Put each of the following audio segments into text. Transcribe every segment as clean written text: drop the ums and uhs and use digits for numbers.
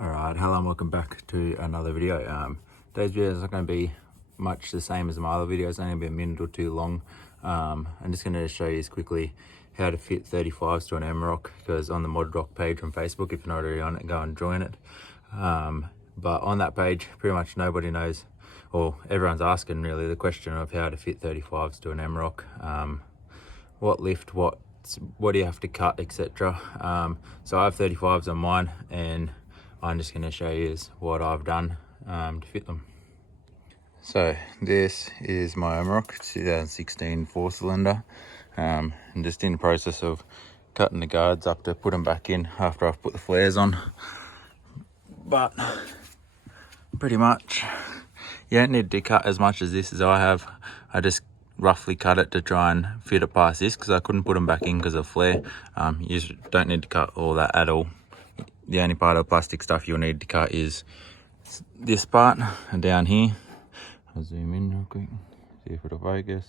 Alright, hello and welcome back to another video. Today's video is not going to be much the same as my other videos, it's only going to be a minute or two long. I'm just going to show you quickly how to fit 35s to an Amarok, because on the Mod Rock page on Facebook, if you're not already on it, go and join it. But on that page, pretty much nobody knows, or everyone's asking really the question of how to fit 35s to an Amarok. What lift, what do you have to cut, etc. So I have 35s on mine, and I'm just going to show you what I've done to fit them. So this is my Amarok 2016 4-cylinder. I'm just in the process of cutting the guards up to put them back in after I've put the flares on. But pretty much you don't need to cut as much as this as I have. I just roughly cut it to try and fit it past this because I couldn't put them back in because of flare. You don't need to cut all that at all. The only part of the plastic stuff you'll need to cut is this part and down here. I'll zoom in real quick, see if it'll focus.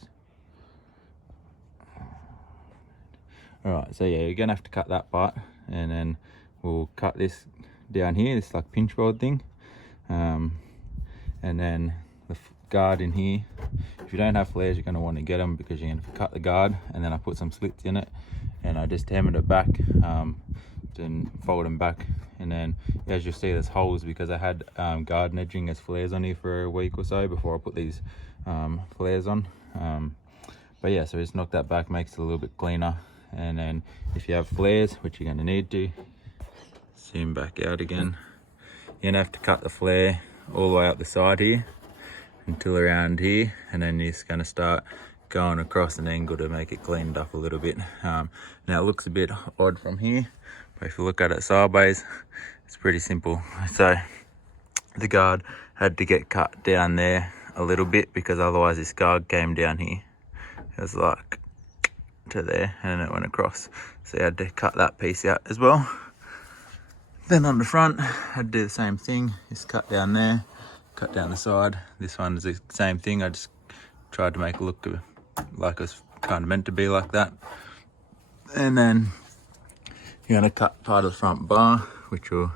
Alright, so yeah, you're gonna have to cut that part, and then we'll cut this down here, this like pinch weld thing. And then the guard in here, if you don't have flares, you're gonna want to get them because you're gonna cut the guard, and then I put some slits in it and I just hammered it back. And fold them back, and then as you'll see there's holes because I had garden edging as flares on here for a week or so before I put these flares on. But yeah, so just knock that back, makes it a little bit cleaner. And then if you have flares, which you're going to need to, zoom back out again, you're going to have to cut the flare all the way up the side here until around here, and then you're just going to start going across an angle to make it cleaned up a little bit. Now it looks a bit odd from here, but if you look at it sideways, it's pretty simple. So the guard had to get cut down there a little bit because otherwise this guard came down here. It was like to there and it went across. So you had to cut that piece out as well. Then on the front, I had to do the same thing. Just cut down there, cut down the side. This one is the same thing. I just tried to make it look like it was kind of meant to be like that. And then you're going to cut part of the front bar, which you'll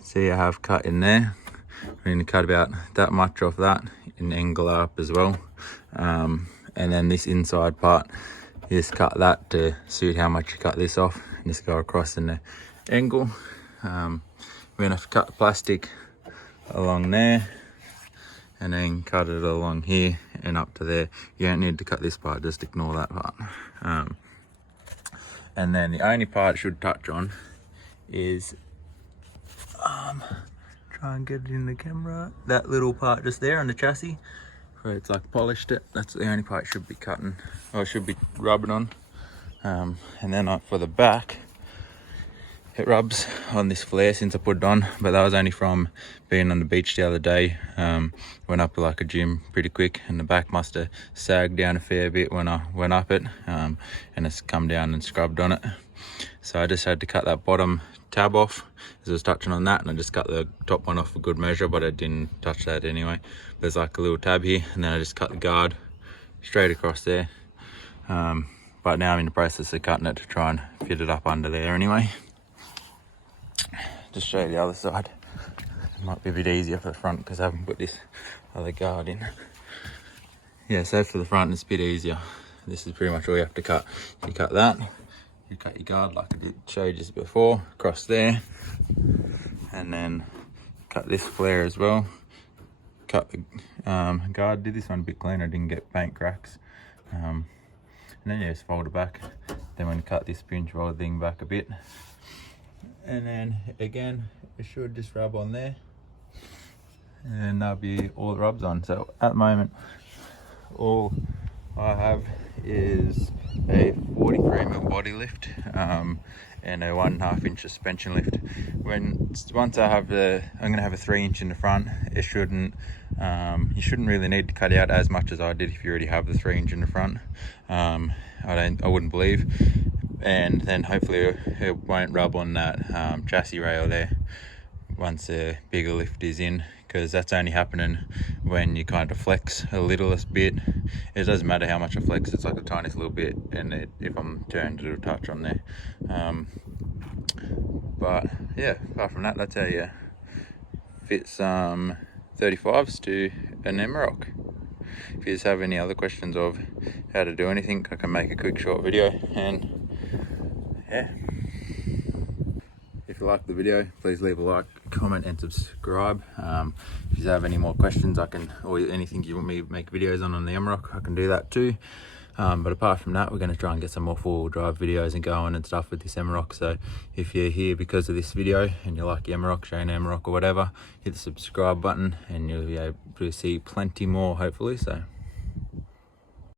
see I have cut in there. I'm going to cut about that much off that in angle up as well. And then this inside part, you just cut that to suit how much you cut this off, and just go across in the angle. We're going to have to cut the plastic along there, and then cut it along here and up to there. You don't need to cut this part, just ignore that part. And then the only part I should touch on is, try and get it in the camera, that little part just there on the chassis, where it's like polished it. That's the only part you should be cutting, or should be rubbing on. And then for the back, it rubs on this flare since I put it on, but that was only from being on the beach the other day. Went up like a gym pretty quick, and the back must have sagged down a fair bit when I went up it, and it's come down and scrubbed on it. So I just had to cut that bottom tab off as I was touching on that, and I just cut the top one off for good measure, but I didn't touch that anyway. There's like a little tab here, and then I just cut the guard straight across there. But now I'm in the process of cutting it to try and fit it up under there anyway. Just show you the other side. It might be a bit easier for the front because I haven't put this other guard in. Yeah, so for the front it's a bit easier. This is pretty much all you have to cut. You cut that, you cut your guard like I did show you just before, across there, and then cut this flare as well. Cut the guard. Did this one a bit cleaner, I didn't get paint cracks. And then you just fold it back. Then when you cut this pinch weld thing back a bit, and then again it should just rub on there, and that'll be all it rubs on. So at the moment all I have is a 43mm body lift and a 1.5 inch suspension lift. Once I have I'm gonna have a 3-inch in the front. It shouldn't you shouldn't really need to cut out as much as I did if you already have the 3-inch in the front. I wouldn't believe. And then hopefully it won't rub on that chassis rail there once a bigger lift is in, because that's only happening when you kind of flex a little bit. It doesn't matter how much I flex, it's like the tiniest little bit, and if I'm turned, it'll touch on there. But yeah, apart from that, that's how you fit some 35s to an Amarok. If you just have any other questions of how to do anything, I can make a quick short video. And yeah, if you like the video, please leave a like, comment and subscribe. If you have any more questions, or anything you want me to make videos on the Amarok, I can do that too. But apart from that, we're going to try and get some more four-wheel drive videos and going and stuff with this Amarok. So if you're here because of this video and you like the Amarok, Shane Amarok or whatever, hit the subscribe button and you'll be able to see plenty more hopefully. So